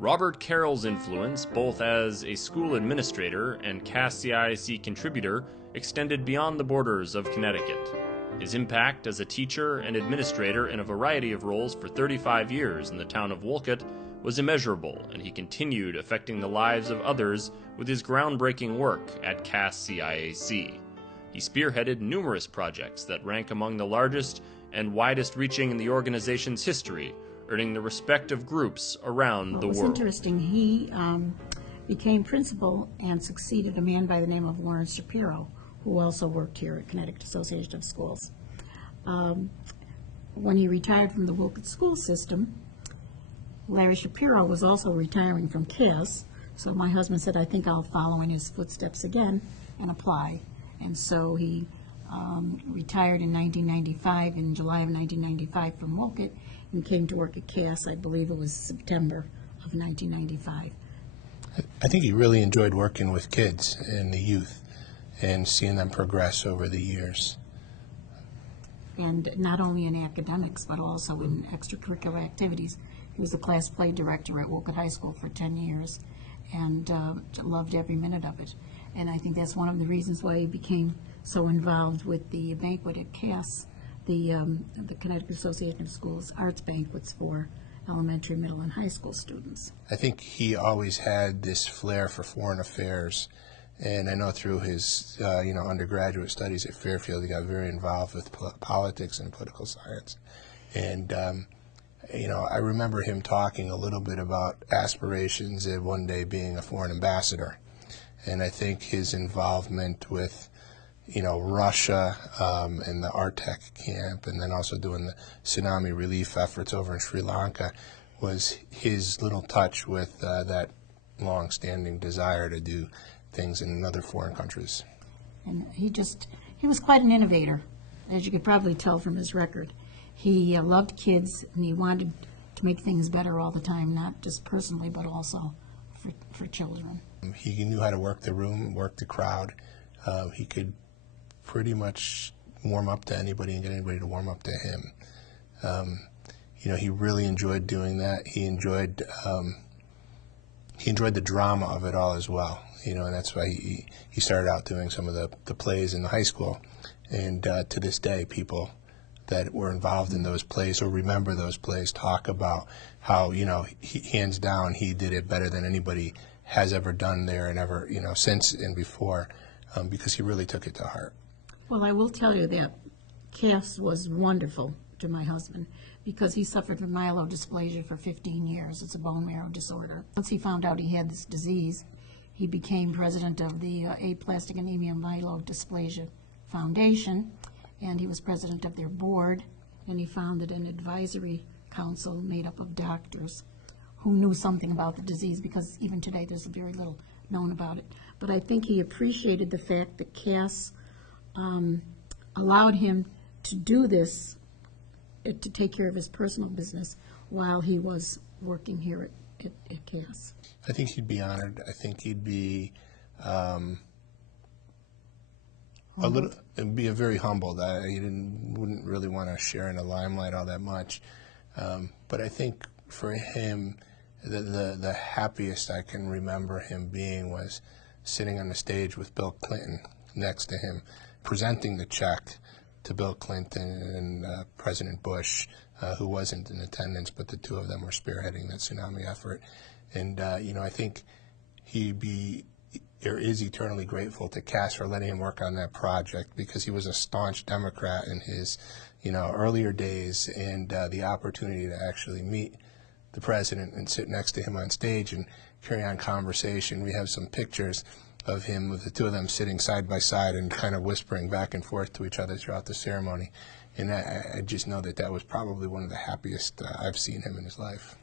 Robert Carroll's influence, both as a school administrator and CAS-CIAC contributor, extended beyond the borders of Connecticut. His impact as a teacher and administrator in a variety of roles for 35 years in the town of Wolcott was immeasurable, and he continued affecting the lives of others with his groundbreaking work at CAS-CIAC. He spearheaded numerous projects that rank among the largest and widest-reaching in the organization's history, earning the respect of groups around the world. It was interesting. He became principal and succeeded a man by the name of Lawrence Shapiro, who also worked here at Connecticut Association of Schools. When he retired from the Wolcott school system, Larry Shapiro was also retiring from CAS, so my husband said, I think I'll follow in his footsteps again and apply. And so he retired in 1995, in July of 1995 from Wolcott, and came to work at CAS, I believe it was September of 1995. I think he really enjoyed working with kids and the youth and seeing them progress over the years. And not only in academics, but also in extracurricular activities. He was the class play director at Wolcott High School for 10 years and loved every minute of it. And I think that's one of the reasons why he became so involved with the banquet at CAS, the Connecticut Association of Schools arts banquets for elementary, middle, and high school students. I think he always had this flair for foreign affairs, and I know through his undergraduate studies at Fairfield, he got very involved with politics and political science. And I remember him talking a little bit about aspirations of one day being a foreign ambassador. And I think his involvement with Russia and the Arctic camp, and then also doing the tsunami relief efforts over in Sri Lanka, was his little touch with that long-standing desire to do things in other foreign countries. And he was quite an innovator, as you could probably tell from his record. He loved kids, and he wanted to make things better all the time, not just personally, but also for children. He knew how to work the room, work the crowd. He could pretty much warm up to anybody and get anybody to warm up to him. He really enjoyed doing that. He enjoyed the drama of it all as well. And that's why he started out doing some of the plays in the high school. And to this day, people that were involved in those plays or remember those plays talk about how, hands down, he did it better than anybody has ever done there and ever, since and before, because he really took it to heart. Well, I will tell you that CAS was wonderful to my husband because he suffered from myelodysplasia for 15 years. It's a bone marrow disorder. Once he found out he had this disease, he became president of the Aplastic Anemia Myelodysplasia Foundation, and he was president of their board, and he founded an advisory council made up of doctors who knew something about the disease, because even today there's very little known about it. But I think he appreciated the fact that CAS allowed him to do this, to take care of his personal business while he was working here at CAS. I think he'd be honored. I think he'd be be very humbled. He wouldn't really want to share in the limelight all that much. But I think for him, the happiest I can remember him being was sitting on the stage with Bill Clinton next to him, presenting the check to Bill Clinton and President Bush, who wasn't in attendance, but the two of them were spearheading that tsunami effort. And, I think he is eternally grateful to CAS for letting him work on that project, because he was a staunch Democrat in his, earlier days, and the opportunity to actually meet the president and sit next to him on stage and carry on conversation. We have some pictures of him, with the two of them sitting side by side and kind of whispering back and forth to each other throughout the ceremony. And I just know that was probably one of the happiest I've seen him in his life.